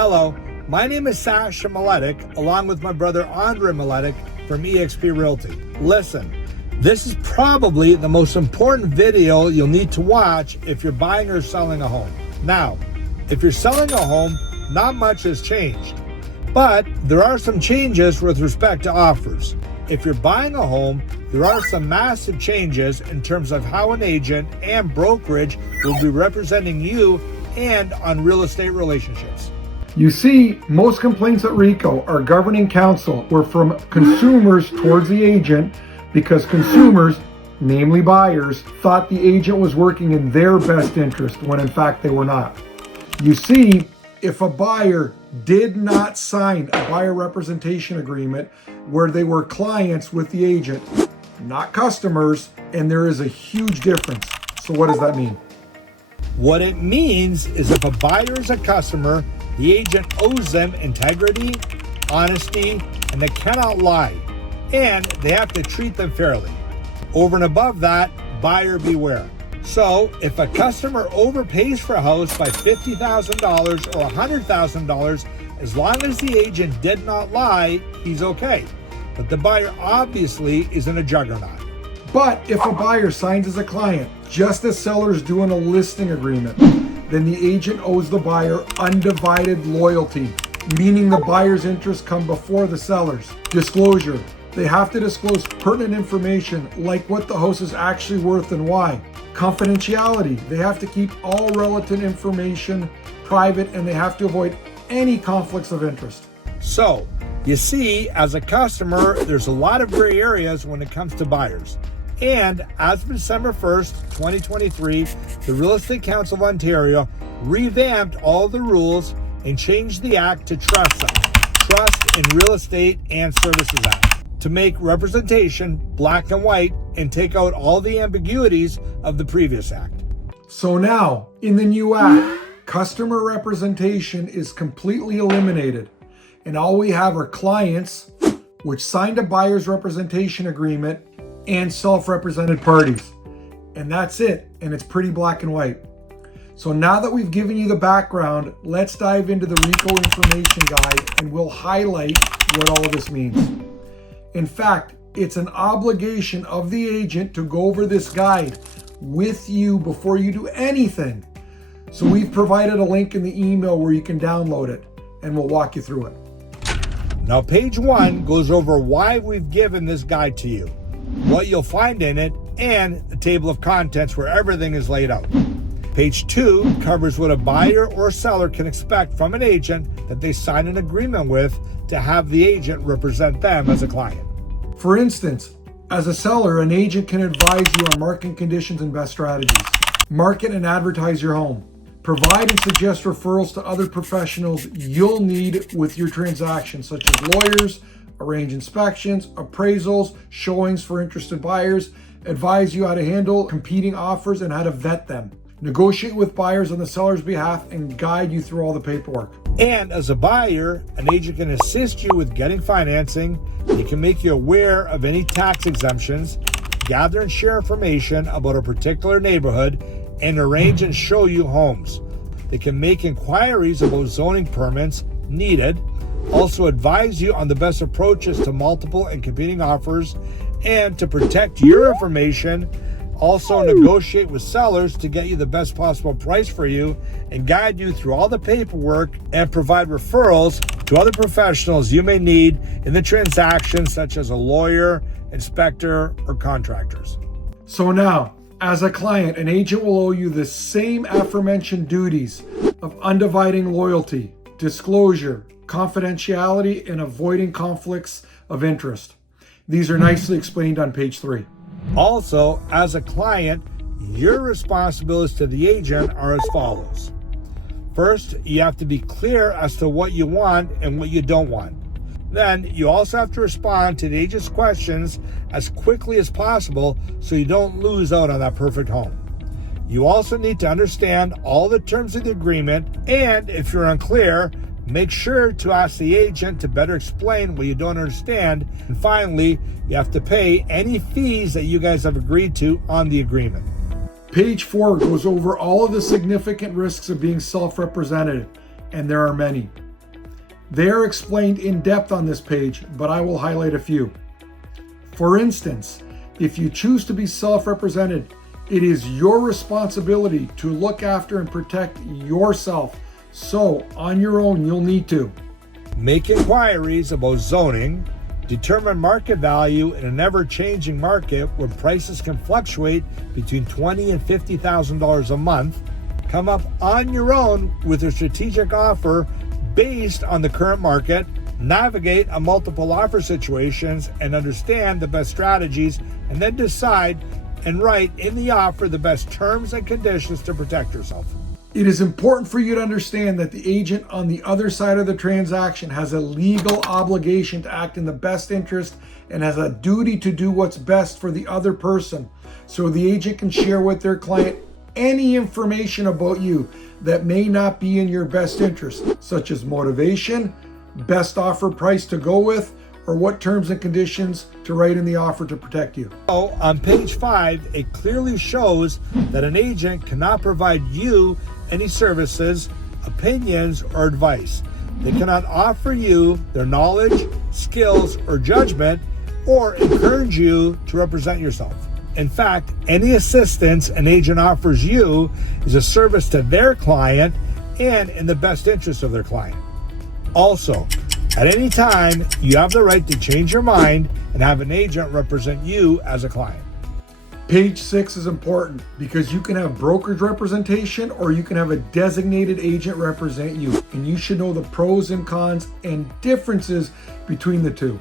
Hello, my name is Sasha Miletic, along with my brother Andrej Miletic from eXp Realty. Listen, this is probably the most important video you'll need to watch if you're buying or selling a home. Now, if you're selling a home, not much has changed, but there are some changes with respect to offers. If you're buying a home, there are some massive changes in terms of how an agent and brokerage will be representing you and on real estate relationships. You see, most complaints at RECO, our governing council, were from consumers towards the agent because consumers, namely buyers, thought the agent was working in their best interest when in fact they were not. You see, if a buyer did not sign a buyer representation agreement where they were clients with the agent, not customers, and there is a huge difference. So what does that mean? What it means is if a buyer is a customer, the agent owes them integrity, honesty, and they cannot lie. And they have to treat them fairly. Over and above that, buyer beware. So if a customer overpays for a house by $50,000 or $100,000, as long as the agent did not lie, he's okay. But the buyer obviously isn't a juggernaut. But if a buyer signs as a client, just as sellers do in a listing agreement, then the agent owes the buyer undivided loyalty, meaning the buyer's interests come before the seller's. Disclosure. They have to disclose pertinent information like what the house is actually worth and why. Confidentiality. They have to keep all relevant information private and they have to avoid any conflicts of interest. So, you see, as a customer, there's a lot of gray areas when it comes to buyers. And as of December 1st, 2023, the Real Estate Council of Ontario revamped all the rules and changed the act to Tresa, Trust in Real Estate and Services Act, to make representation black and white and take out all the ambiguities of the previous act. So now, in the new act, customer representation is completely eliminated. And all we have are clients, which signed a buyer's representation agreement, and self-represented parties. And that's it. And it's pretty black and white. So now that we've given you the background, let's dive into the RECO information guide and we'll highlight what all of this means. In fact, it's an obligation of the agent to go over this guide with you before you do anything. So we've provided a link in the email where you can download it and we'll walk you through it. Now, page 1 goes over why we've given this guide to you, what you'll find in it, and a table of contents where everything is laid out. Page 2 covers what a buyer or seller can expect from an agent that they sign an agreement with to have the agent represent them as a client. For instance, as a seller, an agent can advise you on market conditions and best strategies, market and advertise your home, provide and suggest referrals to other professionals you'll need with your transaction, such as lawyers, arrange inspections, appraisals, showings for interested buyers, advise you how to handle competing offers and how to vet them, negotiate with buyers on the seller's behalf, and guide you through all the paperwork. And as a buyer, an agent can assist you with getting financing. They can make you aware of any tax exemptions, gather and share information about a particular neighborhood, and arrange and show you homes. They can make inquiries about zoning permits needed, also advise you on the best approaches to multiple and competing offers, and to protect your information, also negotiate with sellers to get you the best possible price for you and guide you through all the paperwork and provide referrals to other professionals you may need in the transaction, such as a lawyer, inspector, or contractors. So now, as a client, an agent will owe you the same aforementioned duties of undivided loyalty, disclosure, confidentiality, and avoiding conflicts of interest. These are nicely explained on page 3. Also, as a client, your responsibilities to the agent are as follows. First, you have to be clear as to what you want and what you don't want. Then, you also have to respond to the agent's questions as quickly as possible so you don't lose out on that perfect home. You also need to understand all the terms of the agreement, and if you're unclear, make sure to ask the agent to better explain what you don't understand. And finally, you have to pay any fees that you guys have agreed to on the agreement. Page 4 goes over all of the significant risks of being self-represented, and there are many. They are explained in depth on this page, but I will highlight a few. For instance, if you choose to be self-represented, it is your responsibility to look after and protect yourself. So on your own, you'll need to make inquiries about zoning, determine market value in an ever-changing market where prices can fluctuate between $20,000 and $50,000 a month, come up on your own with a strategic offer based on the current market, navigate a multiple offer situations and understand the best strategies, and then decide and write in the offer the best terms and conditions to protect yourself. It is important for you to understand that the agent on the other side of the transaction has a legal obligation to act in the best interest and has a duty to do what's best for the other person. So the agent can share with their client any information about you that may not be in your best interest, such as motivation, best offer price to go with, or what terms and conditions to write in the offer to protect you. So on page 5, it clearly shows that an agent cannot provide you any services, opinions, or advice. They cannot offer you their knowledge, skills, or judgment, or encourage you to represent yourself. In fact, any assistance an agent offers you is a service to their client and in the best interest of their client. Also, at any time, you have the right to change your mind and have an agent represent you as a client. Page 6 is important because you can have brokerage representation or you can have a designated agent represent you, and you should know the pros and cons and differences between the two.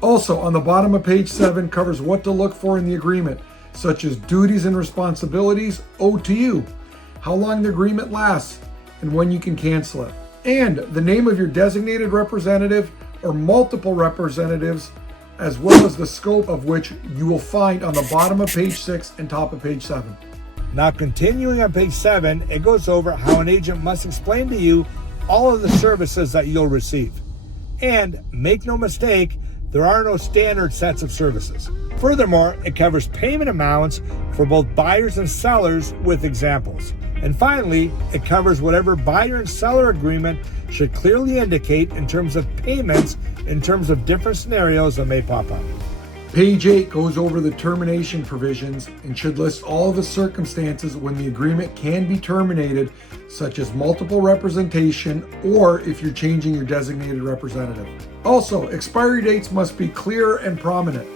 Also, on the bottom of page 7 covers what to look for in the agreement, such as duties and responsibilities owed to you, how long the agreement lasts, and when you can cancel it, and the name of your designated representative or multiple representatives, as well as the scope of which you will find on the bottom of page 6 and top of page 7. Now, continuing on page 7, it goes over how an agent must explain to you all of the services that you'll receive. And make no mistake, there are no standard sets of services. Furthermore, it covers payment amounts for both buyers and sellers with examples. And finally, it covers whatever buyer and seller agreement should clearly indicate in terms of payments in terms of different scenarios that may pop up. Page 8 goes over the termination provisions and should list all the circumstances when the agreement can be terminated, such as multiple representation or if you're changing your designated representative. Also, expiry dates must be clear and prominent,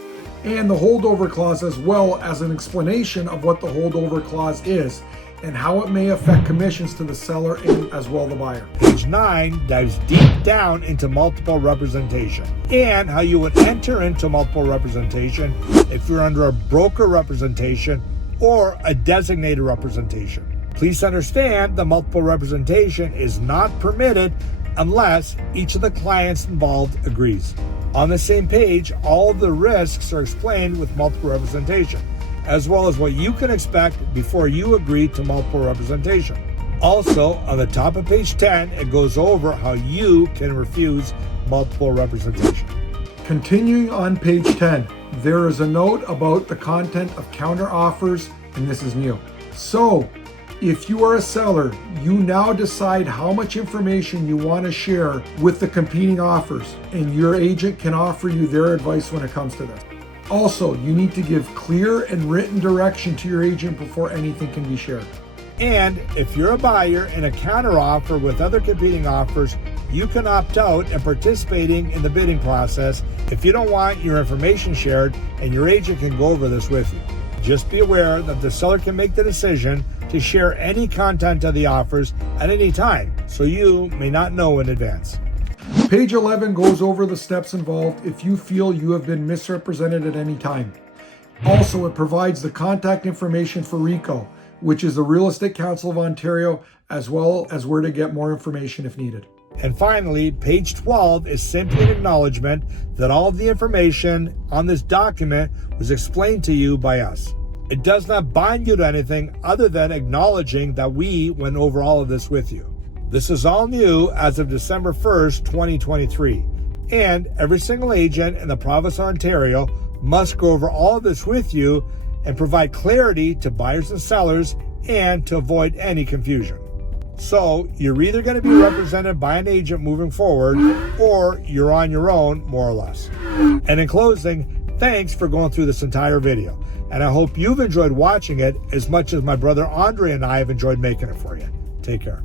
and the holdover clause, as well as an explanation of what the holdover clause is and how it may affect commissions to the seller and as well the buyer. Page 9 dives deep down into multiple representation and how you would enter into multiple representation if you're under a broker representation or a designated representation. Please understand the multiple representation is not permitted unless each of the clients involved agrees. On the same page, all of the risks are explained with multiple representation, as well as what you can expect before you agree to multiple representation. Also, on the top of page 10, it goes over how you can refuse multiple representation. Continuing on page 10, there is a note about the content of counter offers, and this is new. So, if you are a seller, you now decide how much information you want to share with the competing offers, and your agent can offer you their advice when it comes to this. Also, you need to give clear and written direction to your agent before anything can be shared. And if you're a buyer in a counteroffer with other competing offers, you can opt out and participating in the bidding process if you don't want your information shared, and your agent can go over this with you. Just be aware that the seller can make the decision to share any content of the offers at any time, so you may not know in advance. Page 11 goes over the steps involved if you feel you have been misrepresented at any time. Also, it provides the contact information for RECO, which is the Real Estate Council of Ontario, as well as where to get more information if needed. And finally, page 12 is simply an acknowledgement that all of the information on this document was explained to you by us. It does not bind you to anything other than acknowledging that we went over all of this with you. This is all new as of December 1st, 2023, and every single agent in the province of Ontario must go over all of this with you and provide clarity to buyers and sellers and to avoid any confusion. So you're either going to be represented by an agent moving forward, or you're on your own, more or less. And in closing, thanks for going through this entire video. And I hope you've enjoyed watching it as much as my brother Andre and I have enjoyed making it for you. Take care.